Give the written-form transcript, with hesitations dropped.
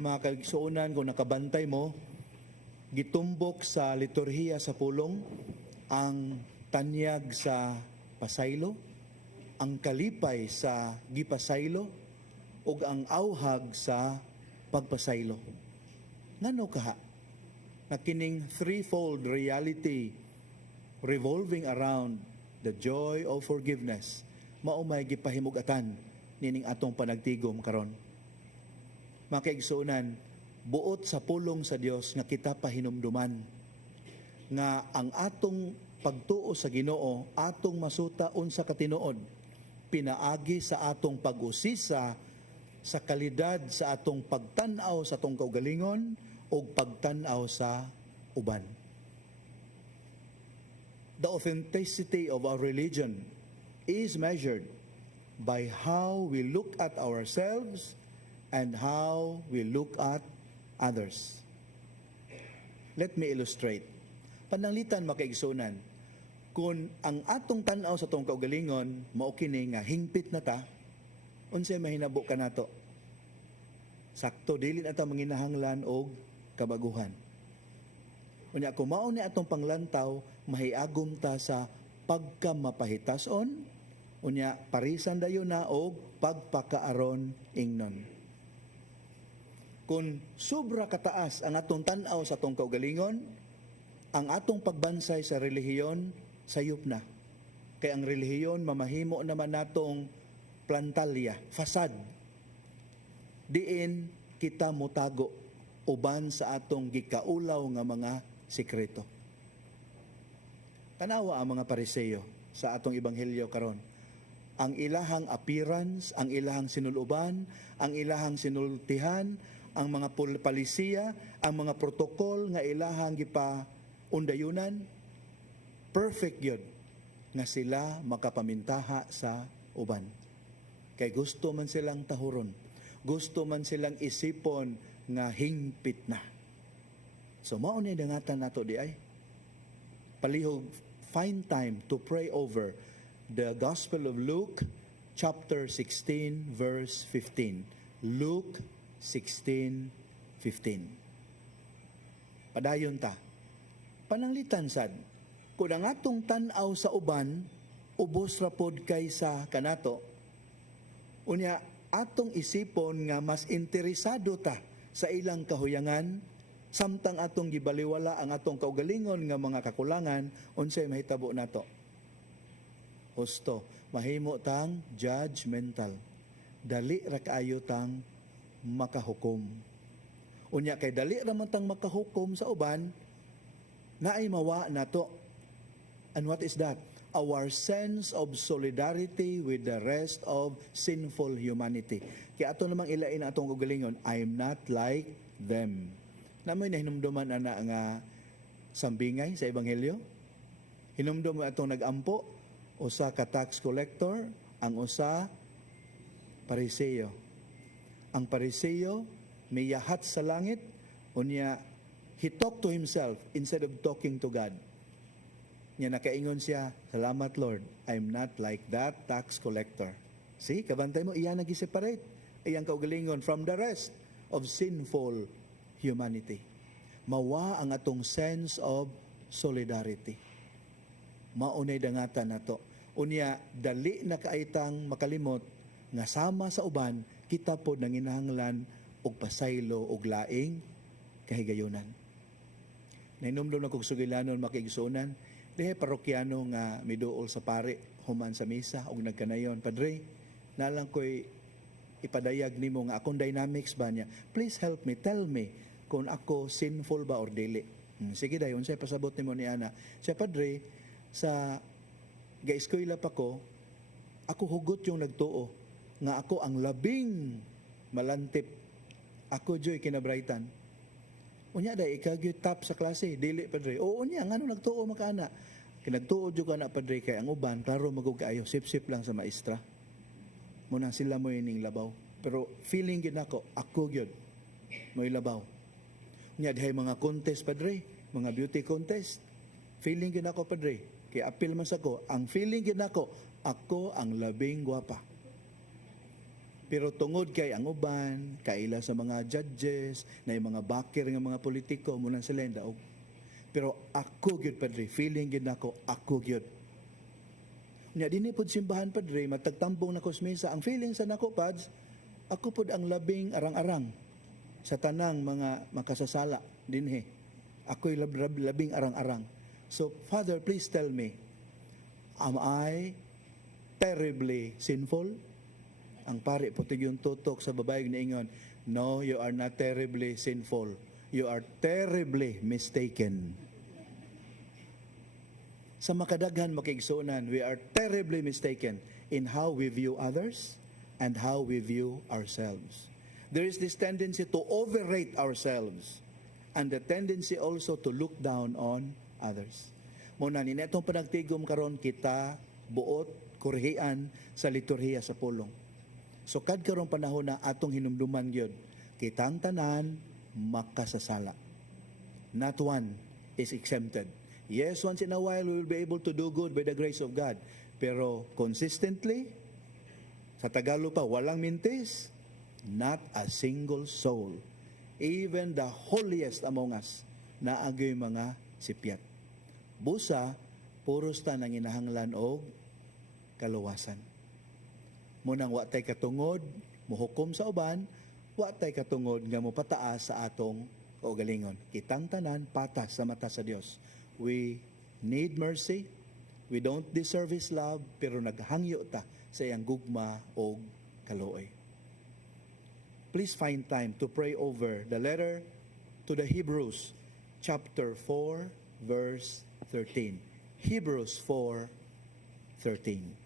Mga kaigsuunan, kung nakabantay mo, gitumbok sa liturhiya sa pulong ang tanyag sa pasaylo, ang kalipay sa gipasaylo, ug ang auhag sa pagpasaylo. Ngano kaha? Na kining threefold reality revolving around the joy of forgiveness, mao may gipahimugatan nining atong panagtigom karon. Mga kaigsuunan, buot sa pulong sa Dios nga kita pahinumduman nga ang atong pagtuo sa Ginoo, atong masuta unsa ka tinuod, pinaagi sa atong pag-usisa sa kalidad sa atong pagtan-aw sa atong kaugalingon o pagtan-aw sa uban. The authenticity of our religion is measured by how we look at ourselves and how we look at others. Let me illustrate. Pananglitan makaigsunan, kung ang atong tan-aw sa atong kaugalingon mao kini nga hingpit na ta, unsay mahinabo ka nato? Sakto dili na ta manginahanglan og kabaguhan. Unya kung mao ni atong panglantaw, mahiagom ta sa pagkamapahitason, unya parisan dayon na og pagpakaaron ingnon. Kung sobra kataas ang atong tan-aw sa atong kaugalingon, ang atong pagbansay sa relihiyon sayop na. Kay ang relihiyon mamahimo naman natong plantalya, fasad. Diin kita mutago uban sa atong gikaulaw nga mga sikreto. Tanawa ang mga Pariseyo sa atong ebanghelyo karon. Ang ilahang appearance, ang ilahang sinuluban, ang ilahang sinultihan, ang mga palisiya, ang mga protokol nga ilahang gipaundayunan, perfect yun nga sila makapamintaha sa uban. Kay gusto man silang tahuron, gusto man silang isipon nga hingpit na. So mao ni dangatan nato di ay palihog, find time to pray over the Gospel of Luke chapter 16 verse 15. Luke 16:15. Padayon ta. Pananglitan sad, kung ang atong tan-aw sa uban ubos ra pod kaysa kanato, unya atong isipon nga mas interesado ta sa ilang kahuyangan, samtang atong gibaliwala ang atong kaugalingon nga mga kakulangan, unsay mahitabo nato? Husto, mahimo tang judgmental. Dali ra kaayo tang makahukom. Unya kay dali ra man tang makahukom sa uban, naay mawa nato. And what is that? Our sense of solidarity with the rest of sinful humanity. Kaya ato namang ilain atong kaugalingon, I'm not like them. Namoy na hinumduman ana nga sambingay sa ebanghelyo. Hinumdum mo atong nagampo, usa ka tax collector, ang usa Pariseyo. Ang Pariseyo miyahat sa langit, unya he talked to himself instead of talking to God. Nya nakaingon siya, salamat Lord, I'm not like that tax collector. See, kabantay mo, iyan nag-separate iyang kaugalingon from the rest of sinful humanity. Mawa ang atong sense of solidarity. Maunay dangatan nato. Unya, dali na kaitang makalimot nga sama sa uban, kita po nanginahanglan og pasaylo og laing kahigayunan. Nainumdum na kong sugilanon makiigsunan, dihe parokyano nga miduol sa pare, human sa misa, og nagkanayon, Padre, nalang ko'y ipadayag nimo nga akong dynamics ba niya. Please help me, tell me, kung ako sinful ba or dili. Sige dayon, siya pasabot nimo ni Ana. Siya, Padre, sa ga-eskwela pa ko, ako hugot yung nagtuo, nga ako ang labing malantip. Ako joy kinabrightan. Unya day ikagyud top sa klase, dili Padre. Oo unya ngano nagtuo makaana. Kinagtuo jud ka na Padre kay ang uban klaro magug kaayo, sip-sip lang sa maestra. Muna sila mo ining labaw. Pero feeling gid ako gyud mo labaw. Unya dihay mga contest Padre, mga beauty contest. Feeling gid ako Padre, kay apil man sa ko, ang feeling gid ako ang labing gwapa. Pero tungod kay ang uban, kaila sa mga judges, na yung mga bakir nga mga politiko, muna sila yung daog. Pero ako gyud Padre, feeling gyud nako, ako gyud. Nya dinhi pud simbahan Padre, matagtambong na kusmisa. Ang feeling sa nako Pads, ako pud ang labing arang-arang sa tanang mga makasasala dinhi. Ako'y labing arang-arang. So Father, please tell me, am I terribly sinful? Ang pari po yung tutok sa babae na ingon, no, you are not terribly sinful. You are terribly mistaken. Sa makadaghan makigsunan, we are terribly mistaken in how we view others and how we view ourselves. There is this tendency to overrate ourselves and the tendency also to look down on others. Muna ni netong panagtigom karon kita buot kurhian sa liturhiya sa pulong. So kad karong panahon na atong hinumduman gyud, kitang tanan makasasala. Not one is exempted. Yes, once in a while we will be able to do good by the grace of God. Pero consistently, sa Tagalog pa, walang mintis, not a single soul. Even the holiest among us, naagay mga sipyat. Busa, puros ta nang inahanglan og kaluwasan. Munang wa tay katungod, muhukom sa uban, wa tay katungod nga mopataas sa atong kaugalingon. Kitang tanan patas sa mata sa Dios. We need mercy. We don't deserve His love, pero naghangyo ta sa iyang gugma o kaluoy. Please find time to pray over the letter to the Hebrews, chapter 4, verse 13. Hebrews 4:13.